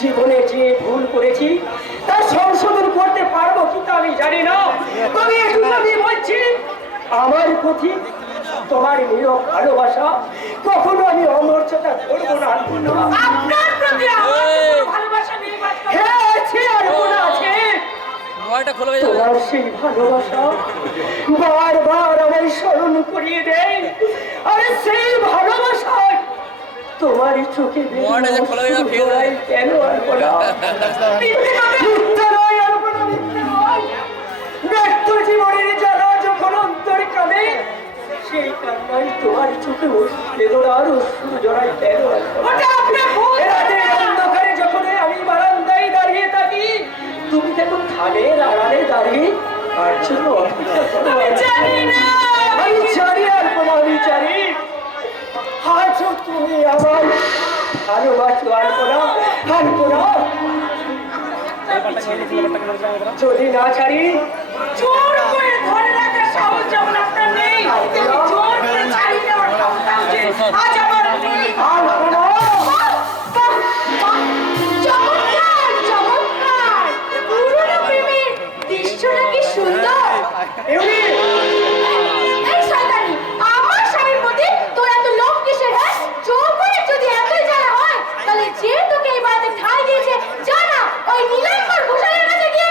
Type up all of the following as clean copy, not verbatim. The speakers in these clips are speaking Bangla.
জীবনে যে ভুল করেছি তার সংশোধন করতে পারবো কিন্তু আমি জানি না। তবে আমি বলছি আমার প্রতি তোমার নিরব ভালোবাসা কখনো আমি অমর্যাদা করবো না। আপনার প্রতি ভালোবাসা নেই? হ্যাঁ আছে, আর কোন আছে? তোমার সেই ভালোবাসা বারবার আমায় স্মরণ করিয়ে দেয়, আর সেই ভালোবাসায় তোমার চোখে কেন ব্যর্থ জীবনের যারা যখন অন্তরে কাঁদে সেই কান্নায় তোমার চোখে বেদনার অশ্রু জড়ায় কেন? অন্ধকারে যখন আমি বারান্দায় দাঁড়িয়ে থাকি তুমি দেখো থানের আড়ালে দাঁড়িয়ে তার জন্য অপেক্ষা করো। আমি জানি আর কোনো আমি জানি আজও তুমি আমার ভালোবাসো আর কোনা যদি না ছাড়ি জোর করে ধরে রাখার সাহস যেমন আপনার নেই, জোর করে ছাড়ি দেওয়ার ক্ষমতা আজ আমার নেই। দৃশ্যটা কি সুন্দর! আমার স্বামীর প্রতি তোর এত লোভ কিসের? হ্যাঁ, জোর করে যদি এতই জানা হয় তাহলে যে তোকে এই বাড়িতে ঠাঁই দিয়েছে জানা ওই নীলাম্বর ঘোষালের কাছে গিয়ে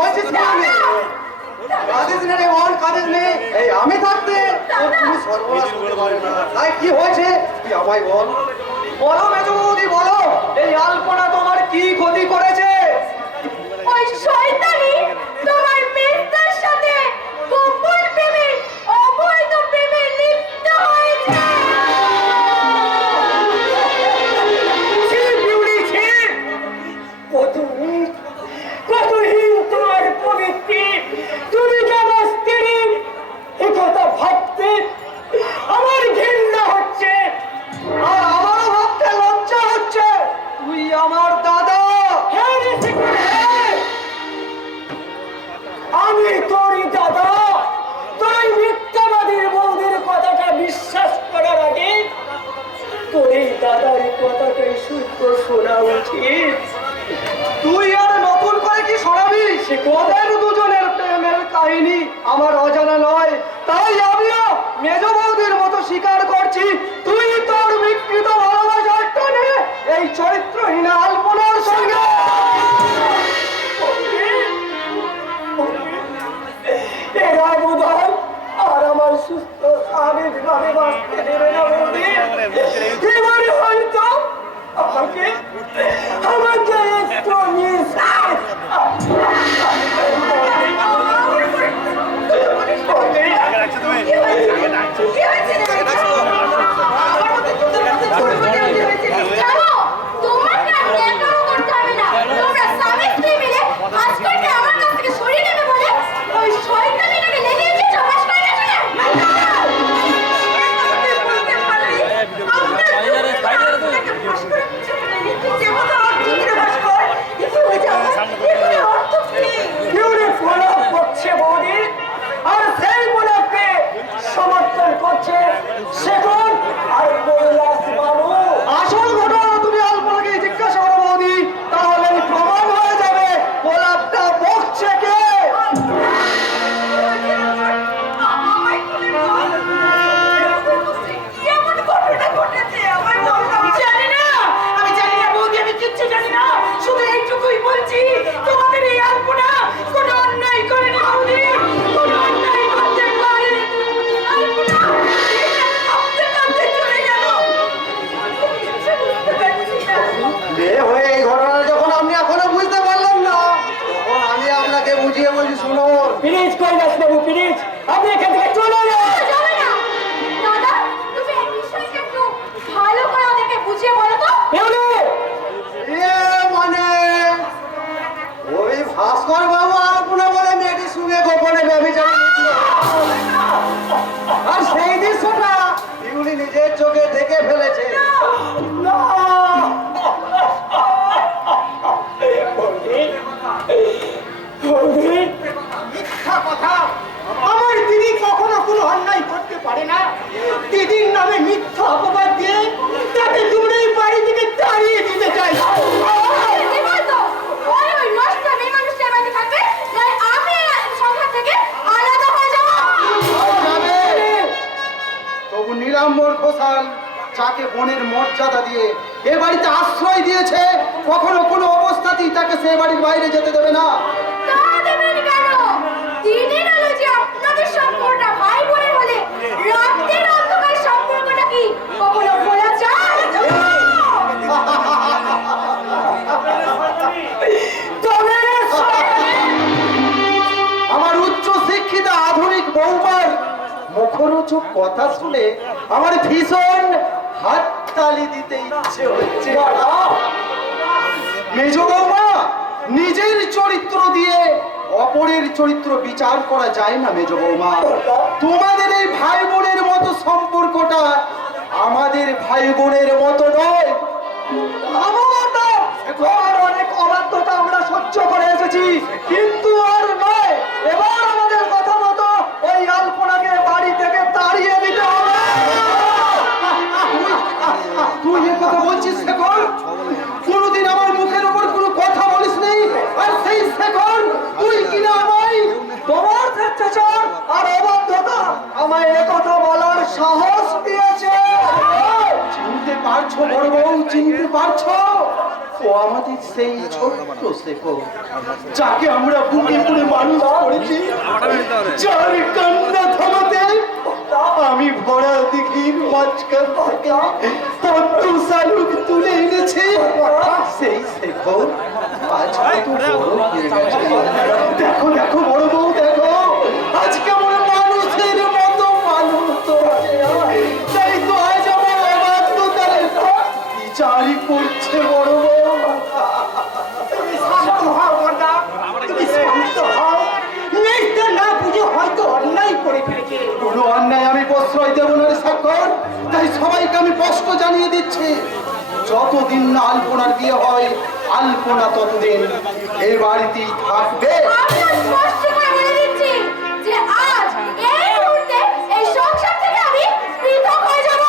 বলছিস কি আমি? কাঁদিস না রে বোন, কাঁদিস নে। এই আমি থাকতে তোর তুমি সর্বনাশ করতে পারে না। তাই কি হয়েছে তুই আমায় বল। বলো মেজো বৌদি বলো, এই আলপনা তোমার কি ক্ষতি করেছে? ওই শয়তানি তোমার মিত্রের সাথে গোপন প্রেমে অবৈধ প্রেমে লিপ্ত হয়েছে। কতহীন তোমার প্রবৃত্তি, তুমি যেন স্ত্রী একথা ভাবতে আমার ঘৃণা হচ্ছে, আর আমারও ভাবতে লজ্জা হচ্ছে। তুই আমার দাদা। হ্যাঁ রে শেখর, হ্যাঁ। আমি তোরই দাদা। তোর এই মিথ্যাবাদীর বৌদির কথাটা বিশ্বাস করার আগে তোর এই দাদার কথাটাই শুদ্ধ শোনা উচিত। তুই আর নতুন করে কি শোনাবি? ওদের দুজনের প্রেমের কাহিনী আমার অজানা নয়, তাই আমিও মেজ বৌদির মতো স্বীকার করছি তুই তোর বিকৃত ভালোবাসার টানে এই চরিত্রহীন আলপনার সঙ্গে। এরা বোধহয় আর আমার সুস্থ স্বাভাবিকভাবে বাঁচতে দেবে না বৌদি। এবার হয়তো আমাকে একটু কি হয়েছে রে? আমার মধ্যে তোদের মধ্যে ঝগড়া হয়েছে। জানো, তোমাকে আর একটাও করতে হবে না। তোমরা স্বামী স্ত্রী মিলে ভাস্করকে আমার কাছ থেকে সরিয়ে নেবে বলে ওই শয়তানিটাকে লেলিয়ে দিয়ে চাপাস করে গেছো না? বলতে পারবি আমরা ভাস্করকে ভাস্কর তুই যেমন অর্থ ছিল ভাস্কর, কিন্তু ওই যে আমার এগুলোর অর্থ কি? ফলো করছে বৌদি, আর সেই বলাকে সমর্থন করছে সেগুন আর কৈলাস বাবু। আসল ঘটনা তুমি আলপনাকে জিজ্ঞাসা করো বৌদি, তাহলে প্রমাণ হয়ে যাবে গোলাপটা বকছে কে। আমি জানি না বৌদি, আমি কিচ্ছু জানি না, শুধু এইটুকুই বলছি তোমাদের এই আলপনা কোনো অন্যায় করেনি বৌদি, কোনো অন্যায় করতে পারেনি। বিয়ে হয়ে এই ঘটনা যখন আপনি এখনো বুঝতে পারলেন না, তখন আমি আপনাকে বুঝিয়ে বলছি শুনুন। প্লিজ কৈলাস বাবু, প্লিজ আপনি এখান থেকে চলে যান। যাবে না। দাদা, তুমি এই বিষয়টা একটু ভালো করে ওদেরকে বুঝিয়ে বলো তো। মানে ওই ভাস্কর বাবু আলপনা বলে মেয়েটি শুনে গোপনে ব্যভিচার আর সেই দৃশ্যটা ইউনি নিজের চোখে দেখে ফেলেছে। মিথ্যা কথা, আমার দিদি কখনো কোনো অন্যায় করতে পারে না। দিদির নামে মিথ্যা অপবাদ দিয়ে তাকে দূরে বাড়ি থেকে তাড়িয়ে দিতে চাই। ওই নষ্ট মেয়ে মানুষটা বাড়িতে থাকবে, নয় আমি সংসার থেকে আলাদা হয়ে যাবো। তবু নীলাম্বর ঘোষাল যাকে বোনের মর্যাদা দিয়ে এ বাড়িতে আশ্রয় দিয়েছে, কখনো কোনো অবস্থাতেই তাকে সে বাড়ির বাইরে যেতে দেবে না। তা দেবেন কেন? দিনের আলো যে আপনাদের সম্পর্কটা ভাই বোনের হলে রাতের অন্ধকার সম্পর্কটা কি কখনো ভোলা যায়? আমার উচ্চ শিক্ষিত আধুনিক বৌমার মুখরোচক কথা শুনে আমার ভীষণ হাততালি দিতে ইচ্ছে হচ্ছে। মেজ বৌমা, নিজের চরিত্র দিয়ে অপরের চরিত্র বিচার করা যায় না মেজ বৌমা। তোমাদের এই ভাই বোনের মতো সম্পর্কটা আমাদের ভাই বোনের মতো নয়। আমার অনেক অবাধ্যতা আমরা সহ্য করে এসেছি, কিন্তু আর নয়। এবার আমাদের কথা মতো ওই আলপনাকে বাড়ি থেকে তাড়িয়ে দিতে হবে। তুই এ কথা বলছিস শেখর? কোনোদিন আমার মুখের উপর কোনো কথা বলিস নেই, আর সেই শেখর তুই কিনা আমায় তোমার স্বেচ্ছাচার আর অবাধ্যতা আমায় এ কথা বলার সাহস দিয়েছে। চিনতে পারছো পারছো বড় বউ, চিনতে পারছো? ও আমাদের সেই ছোট্ট শেখর, যাকে আমরা বুকে করে মানুষ করেছি, যার কান্না থামাতে আমি ভরা দিঘির মাঝখান থেকে পদ্ম শালুক তুলে এনেছি। সেই শেখর আজ কত বড় হয়ে গেছে। দেখো দেখো বড় বউ, দেখো আজ কেমন মানুষের মতো মানুষ হচ্ছে। তাই তো আজ আমার অবাধ্যতার বিচারই করছে বড় বউ। তুমি শান্ত হও কন্যা, তুমি শান্ত হও। মেয়েটা না বুঝে হয়তো অন্যায় করে ফেলেছে। কোনো অন্যায় আমি প্রশ্রয় দেব না রে স্বাক্ষর। তাই সবাইকে আমি স্পষ্ট জানিয়ে দিচ্ছি, যতদিন না আলপনার বিয়ে হয়, আলপনা ততদিন এই বাড়িতেই থাকবে। আমি স্পষ্ট করে বলে দিচ্ছি যে আজ এই মুহূর্তে এই সংসার থেকে আমি পৃথক হয়ে যাব।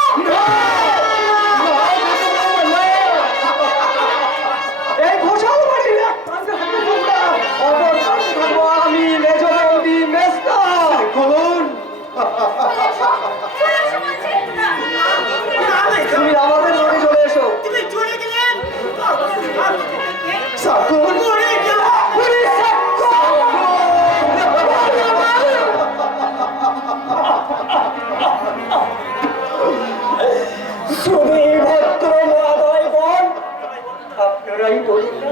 এই ঘোষাল বাড়ির এক প্রান্তে থাকবে তোমরা, অপর প্রান্তে থাকবো আমি, মেজ বৌদি, মেজদা। দেখুন, তুমি আমাদের বাড়ি চলে এসো। তুমি চলে গেলেন সাকুন, আপনারাই বলুন না,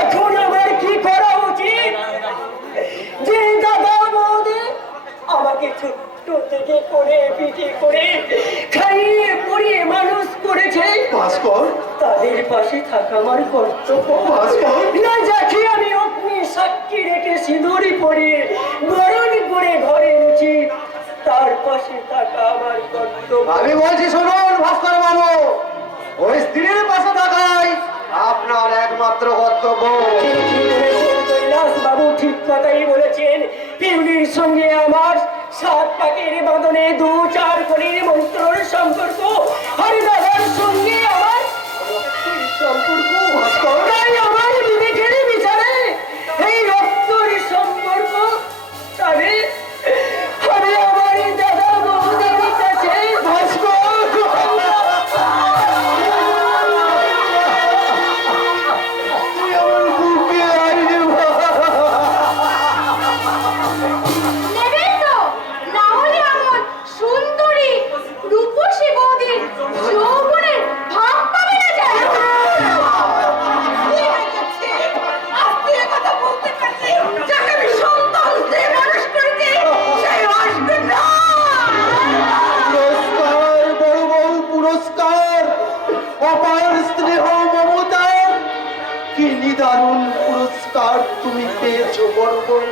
এখন আমার কি করা উচিত? যে দাদা বৌদি আমাকে ছোট্ট থেকে করে পিঠে করে খাইয়ে পরিয়ে মানুষ করেছে, ভাস্কর, তাদের পাশে থাকা আমার কর্তব্য। ভাস্কর, না যাকে আমি অগ্নি সাক্ষী রেখে সিঁদুরি পরিয়ে বরণ করে ঘরে এনেছি, তার পাশে থাকা আমার কর্তব্য। আমি বলছি শুনুন ভাস্কর বাবু, ওই স্ত্রীর পাশে থাকাই আপনার একমাত্র কর্তব্য। কৈলাস বাবু ঠিক কথাই বলেছেন। পিউলির সঙ্গে আমার 7 পাকের বাঁধনে 2-4 কোণের মন্ত্রের সম্পর্ক, আর দাদার সঙ্গে আমার রক্তের সম্পর্ক। তাই আমার বিবেকের বিচারে এই রক্তের সম্পর্ক তবে আমি আমার দাদা বৌদির কাছে নেবেন তো? না হলে এমন সুন্দরী রূপসী বৌদির যৌবনের ভাগ পাবে না যায়। আপনি এ কথা বলতে পারলে যাকে আমি সন্তান দিয়ে মানুষ করেছি সেই আসবে না। পুরস্কার বড় বউ, পুরস্কার, অপার স্নেহ মমতার কি নিদারুণ পুরস্কার তুমি পেয়েছো বড় বউ।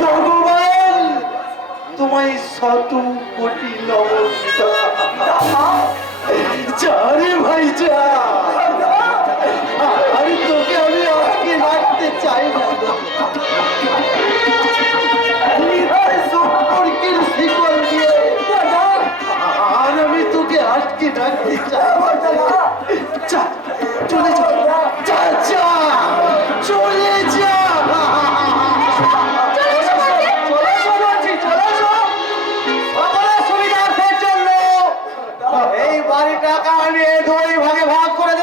ভগবান তোমায় 100 কোটি নমস্কার। যা রে ভাই যা, আর তোকে আমি আজকে রাখতে চাই না। নিদার সম্পর্কের শিকল দিয়ে আর আমি তোকে আটকে রাখতে চাই না। যা, চলে যা, যা যা, চলে যা। চলে এসো বলছি, চলে এসো। সকলের সুবিধার্থের জন্য এই বাড়িটাকে আমি 2 ভাগে ভাগ করে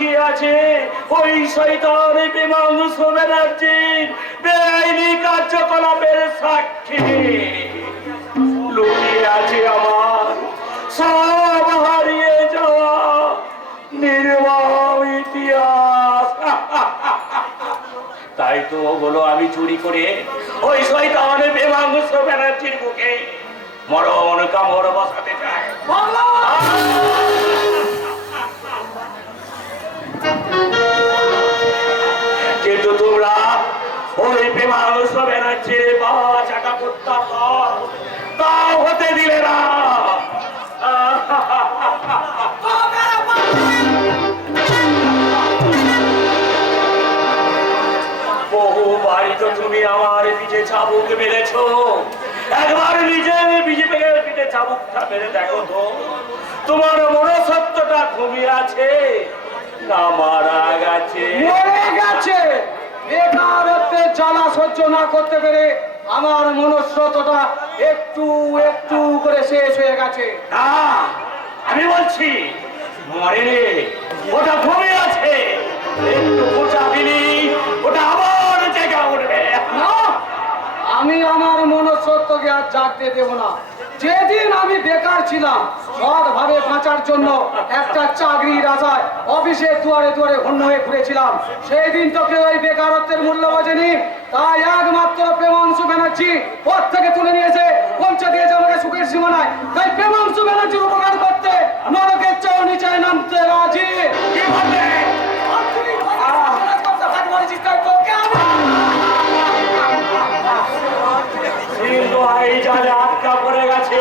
লুকিয়ে আছে ওই শয়তান বিমাংশ ব্যানার্জির বেআইনি কার্যকলাপের সাক্ষী। লুকিয়ে আছে আমার সব হারিয়ে যাওয়া নির্মম ইতিহাস। তাই তো বলো আমি চুরি করে ওই শয়তান বিমাংশ ব্যানার্জির মুখে মরণ কামড় বসাতে চাই। কিন্তু তোমরা ওই বিমাংশ ব্যানার্জির বাবা চাটা প্রত্যাহার তাও হতে দিলে না। বহুবারই তো তুমি আমার পিঠে চাবুক মেরেছ, একবার নিজের বিজেপির পিঠে চাবুকটা মেরে দেখো তো তোমার মনসত্বটা ঘুমিয়ে আছে না মারা গেছে? মরে গেছে। বেকারত্বের জ্বালা সহ্য না করতে পেরে আমার মনস্রোতটা একটু একটু করে শেষ হয়ে গেছে। না, আমি বলছি মরেনি, ওটা ঘুমিয়ে আছে। একটু খোঁচা দিলি ওটা আবার জেগে উঠবে। না, আমি আমার মনস্রোতকে আর জাগতে দেব না। যেদিন আমি বেকার ছিলাম, সৎভাবে বাঁচার জন্য একটা চাকরির আশায় অফিসের দুয়ারে দুয়ারে হন্য হয়ে ঘুরেছিলাম, সেই দিন তো কেউ ওই বেকারত্বের মূল্য বোঝেনি। তাই একমাত্র প্রেমাংশু ব্যানার্জি পথ থেকে তুলে নিয়েছে, পৌঁছে দিয়েছে আমাকে সুখের সীমানায়। তাই প্রেমাংশু ব্যানার্জির উপকার করতে নরকের চেয়েও নিচে নামতে রাজি। কি বলবে? আটকা পড়ে গেছে,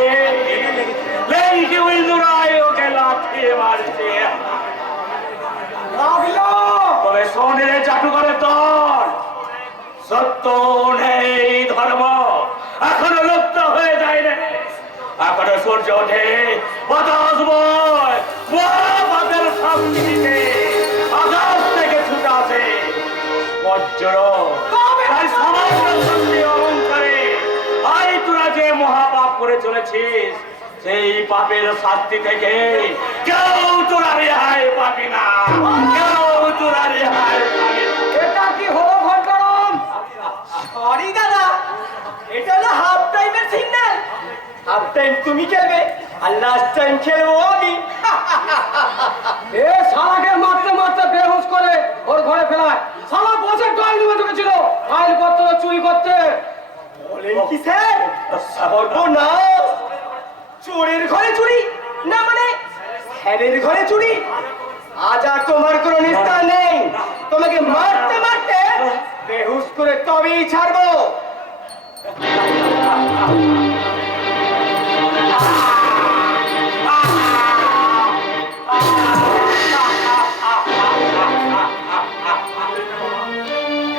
ওকে লাঠিয়ে মারছে। তবে সোনের চাটুকারের দল, সত্য নেই ধর্ম এখনো লুপ্ত হয়ে যায় না। এখনো সূর্য ওঠে, বাতাস বয়, মহাপাপের শাস্তি দিতে আকাশ থেকে ছুটে আসে বজ্র। তাই সমস্ত শক্তি অহংকারে আই তোরা যে মহাপাপ করে চলেছিস, সেই পাপের শাস্তি থেকে কেউ তোরা রেহাই পাবি না, কেউ তোরা রেহাই পাবি না। এটা কি হলো ঘন্টারাম? সরি দাদা, এটা হলো হাফ টাইমের সিগন্যাল। হাফ টাইম তুমি খেলবে আর লাস্ট টাইম খেলবো আমি। এ শালাকে মারতে মারতে বেহুশ করে ওর ঘরে ফেলায়। শালা বসে ডাল নিয়ে ঢুকেছিল ফাইল পত্র চুরি করতে। বলেন কি স্যার? সর্বনাশ! চোরের ঘরে চুরি না, মানে স্যারের ঘরে চুরি। আজ আর তোমার কোনো নিস্তার নেই। তোমাকে মারতে মারতে বেহুশ করে তবেই ছাড়বো।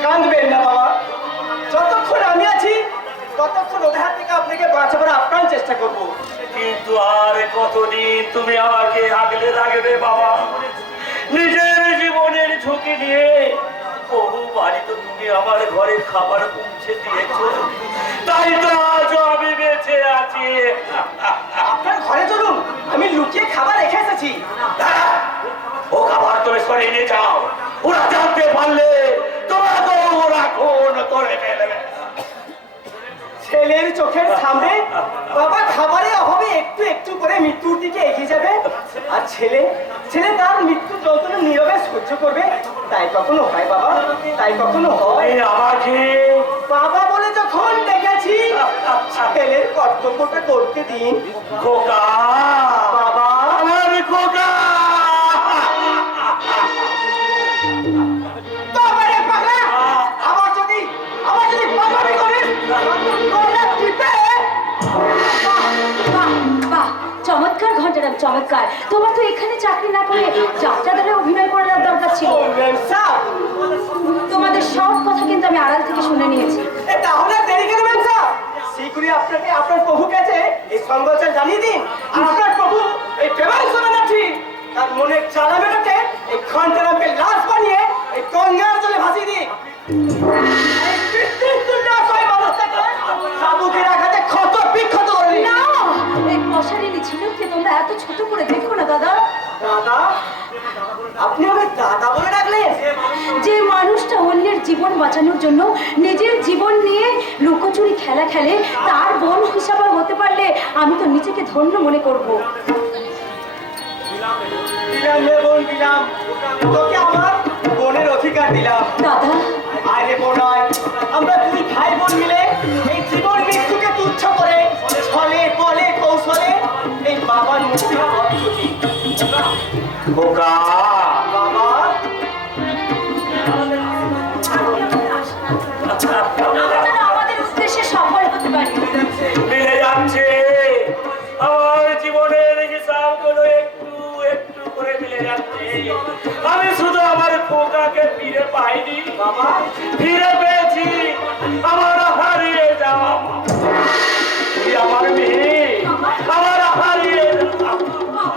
কাঁদবেন না বাবা, যতক্ষণ আমি আছি ততক্ষণ ওদের হাত থেকে আপনাকে বাঁচাবার আপ্রাণ চেষ্টা করবো। কিন্তু আর কতদিন তুমি আমাকে আগলে রাখবে বাবা? নিজের জীবনের ঝুঁকি নিয়ে বহু বাড়ি তো তুমি আমার ঘরে খাবার পৌঁছে দিয়েছো, তাই তো আজ আমি বেঁচে আছি। আপনার ঘরে চলুন, আমি লুকিয়ে খাবার রেখে এসেছি। ও খাবার তুমি সরিয়ে নিয়ে যাও, ওরা জানতে পারলে তোমাকে ওরা খুন করে ফেলবে। ছেলের চোখের সামনে বাবা খাবারের অভাবে একটু একটু করে মৃত্যুর দিকে এগিয়ে যাবে, আর ছেলে ছেলে তার মৃত্যু যন্ত্রণা নীরবে সহ্য করবে। তাই কখনো হয় বাবা, তাই কখনো হয়। আমাকে বাবা বলে যখন ডেকেছি, ছেলের কর্তব্যটা করতে দিন। খোকা, বাবা, আমার খোকা। তবে রে পাগলা, আমার যদি পাগলামি করিস, গলা টিপে। বাহ বাহ, চমৎকার ঘন্টারাম, চমৎকার। তোমার তো এখানে চাকরি না করে যাত্রাদারে অভিনয় করার দরকার ছিল। তোমাদের সব কথা কিন্তু আমি আড়াল থেকে শুনে নিয়েছি। তাহলে দেরি কেন ম্যাম স্যার? শীঘ্রই আপনাকে আপনার প্রভু কাছে এই সংবাদটা জানিয়ে দিন। আর আপনার প্রভু এই প্রেমাংশ ব্যানার্জি তার মনের জ্বালা মেটাতে এই ঘন্টারামকে লাশ বানিয়ে এই গঙ্গার জলে ভাসিয়ে দিন। এই পিতৃতুল্য অসহায় মানুষটাকে চাবুকের আঘাতে ক্ষত বিক্ষত করে দিন। না, এই মশারিনী ঝিনুককে তোমরা এত ছোট করে দেখো না দাদা। দাদা, আপনি আমাকে দাদা বলে ডাকলেন? যে মানুষটা অন্যের জীবন বাঁচানোর জন্য নিজের জীবন নিয়ে লুকোচুরি খেলা খেলে, তার বোন হিসাবে হতে পারলে আমি তো নিজেকে ধন্য মনে করব। দিলাম রে বোন, দিলাম তোকে আমার বোনের অধিকার দিলাম। দাদা, আরে বোনাই, আমরা দুই ভাই বোন মিলে এই জীবন মৃত্যুকে তুচ্ছ করে ছলে বলে কৌশলে এই বাবার মুক্তি বোকা বাবা। আমরা যেন আমাদের উদ্দেশ্যে সফল হতে পারি। মিলে যাচ্ছে আমার জীবনের হিসাবগুলো একটু একটু করে মিলে যাচ্ছে। আমি শুধু আমার খোকাকে ফিরে পাইনি বাবা, ফিরে পেয়েছি আমার হারিয়ে যাওয়া মা। তুই আমার মেয়ে, আমার হারিয়ে যাওয়া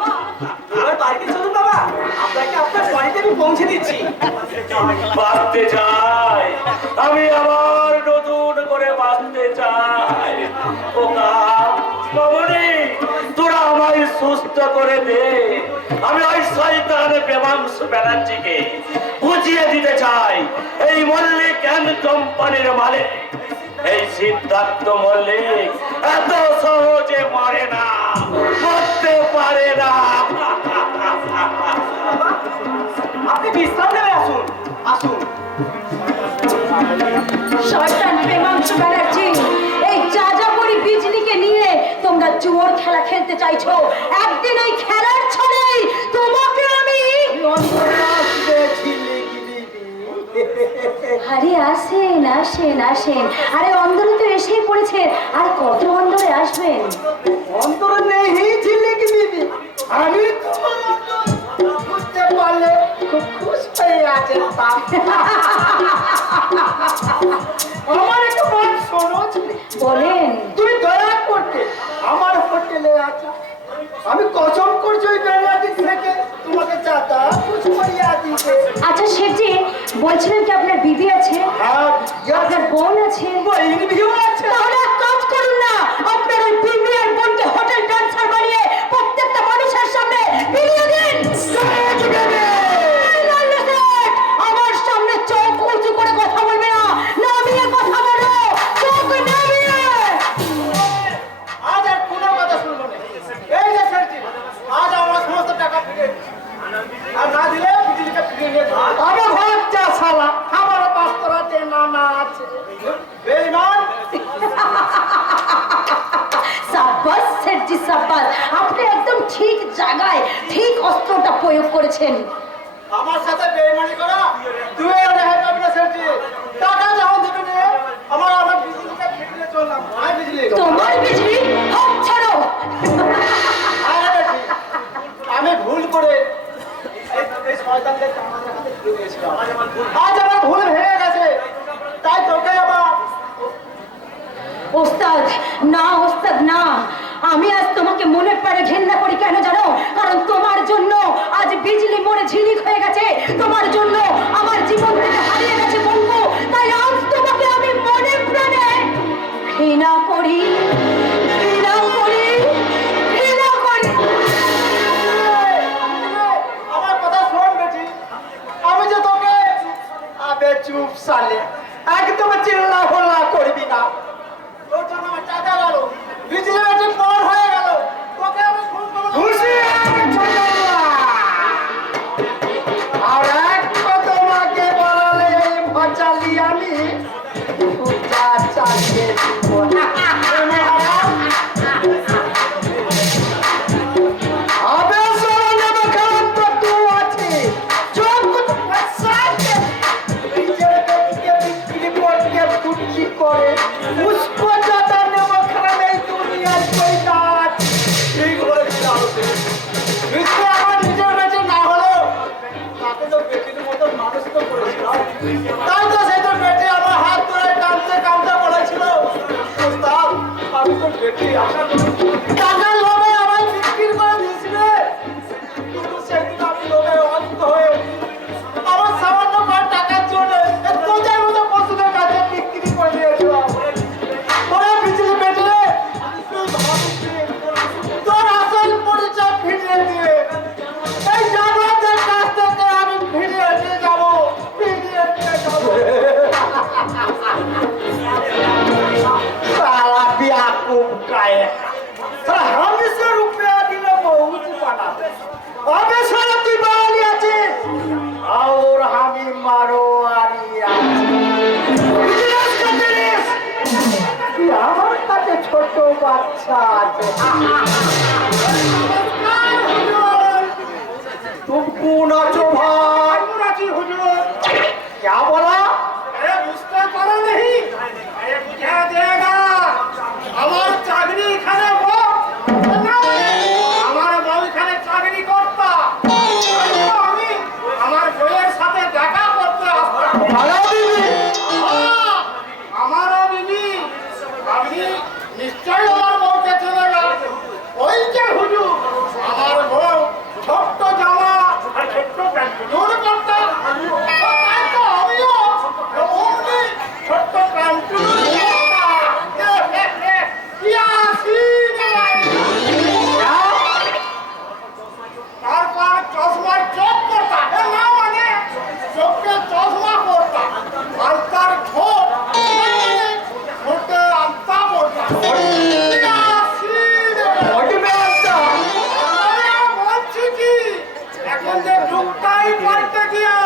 মা। এবার বাড়িতে চলুন বাবা, আপনাকে আপনার বাড়িতে আমি পৌঁছে দিচ্ছি। বাঁচতে চাই, আমি আবার নতুন করে বাঁচতে চাই। ওকা বাবুনি, তোরা আমায় সুস্থ করে দে। আমি ওই শয়তানের প্রেমাংশ ব্যানার্জিকে বুঝিয়ে দিতে চাই এই মল্লিক অ্যান্ড কোম্পানির মালিক এই সিদ্ধার্থ মল্লিক এত সহজে মরে না, মরতে পারে না। আপনি বিশ্রাম নেবে, আসুন আসুন। শয়তান প্রেমাংশ ব্যানার্জি, এই যাযাবরী বিজলিকে নিয়ে তোমরা জুয়োর খেলা খেলতে চাইছো। একদিন এই খেলার ছলেই তোমাকে আমি আরে আসেন আসেন আসেন। আরে অন্দরে তো এসেই পড়েছে, আর কত অন্দরে আসবেন? অন্তর নেই ঝিলিকি দিবি, আমি তোমার অন্তর বুঝতে পারলে খুব খুশ হয়ে আছেন। আমার একটা মান শোনো, বলেন। তুমি দয়া করতে আমার হোটেলে আছো। আমি কসম করছি ওই বেলাটি থেকে তোমাকে চাতা খুশ করিয়া দিতে। আচ্ছা শেঠজি, বলছিলেন কি আপনার বিবি আছে? হ্যাঁ, আপনার বোন আছে? ইন্টারভিউ আছে। তাহলে এক কাজ করুন না, আপনার ওই বিবি আর বোনকে হোটেল ট্রান্সফার বানিয়ে প্রত্যেকটা মানুষের সামনে বিলিয়ে দিন। আমার সামনে চোখ উঁচু করে কথা বলবে না, নামিয়ে কথা বলো, চোখ নামিয়ে। আজ আর কোনো কথা শুনবো না। এই যে স্যারজি, আজ আমার সমস্ত টাকা ফিরে আর না দিলে বিজলিকে ফিরিয়ে নিয়ে যাও। আরে ভাগ যা শালা, আমার পাস্তরাতে নানা আছে। বেঈমান, সাব্বাস শেঠজি সাব্বাস, আপনি একদম ঠিক জায়গায় ঠিক অস্ত্রটা প্রয়োগ করেছেন। আমার সাথে বেঈমানি করা তুই আর রেহাই পাবি না স্যারজি। টাকা যখন দেবে নে, আমার বিজলিকে ফিরিয়ে চললাম। আয় বিজলি, তোমার বিজলি হাত ছাড়ো। আয় বেটি, আমি ভুল করে এই শয়তানকে আমাদের হাতে তুলে দিয়েছিলাম। আজ আমার ভুল ভেঙে গেছে, তাই তোকে আবার ওস্তাদ না, ওস্তাদ না, আমি আজ তোমাকে মনের পারে ঘেন্না করি। কেন জানো? কারণ তোমার জন্য আজ বিজলি মরে ঝিলিক হয়ে গেছে, তোমার জন্য আমার জীবন থেকে হারিয়ে গেছে বন্ধু। তাই আজ তোমাকে আমি মনে প্রাণে ঘৃণা করি, ঘৃণা করি, ঘৃণা করি। আমার কথা শোন বেটি, আমি যে তোকে আবে চুপ সালে, একদম চিল্লা হোল্লা করবি না। তোর জন্য আমার টাকা গেল, বিজলি বেটি পর হয়ে গেল, তোকে আমি ফোন করবো। আর একটা তোমাকে বলালে এই ভচালি আমি পূজা চালিয়ে দিব। আবে সোনা খারাপ তো তুই আছে, চোখ তো ফসাতে নিজের বেটিকে বিক্রি করতে ফুটকি করে মুসকো জাতা নেব খারাপ এই দুনিয়ার শয়তান। ঠিক বলেছিল আলোতে, বিক্রি আমার নিজের বেটি না হলেও তাকে তো বেটির মতো মানুষ তো করেছিল। তাই তো সেই তো বেটি আমার হাত ধরে কাঁদতে কাঁদতে বলেছিল, ওস্তাদ আমি তো বেটি টাকার লোভে আমায় বিক্রি করে দিয়েছিলে। কিন্তু সেদিন আমি লোভে অন্ধ হয়ে আমার সামান্য কয়েক টাকার জন্য তোদের মতো পশুদের কাছে বিক্রি করে দিয়েছিলাম। ওরা বিজলি বেটলে তুই ভাবিস তোর আসল পরিচয় ফিরিয়ে দিয়ে এই কেমন আছো ভাই? আছি হুজুর। क्या बोला? अरे বুঝতে পারো নেই? আরে বুঝা দেগা। আমার চাকরি এখানে আমার বউ এখানে চাকরি করতা। আমি আমার বউয়ের সাথে দেখা করতে আসতাম। ভালো দিদি। আমারও বিবি। আপনি নিশ্চয়ই আমার বউকে চেনে না। ওই যে হুজুর, আমার বউ ছোট্ট জামা আর ছোট্ট প্যান্ট দূর করতে। তাই তো আমিও অমনি ছোট্ট প্যান্ট তারপর চশমার চোখ করতাম। না মানে চোখে চশমা করতাম। আর তার ঠোঁট ঠোঁটে আলতা করতাম। বডি মেয়ারটা। বলছি কি এখন যে যুগটাই পাল্টে গিয়া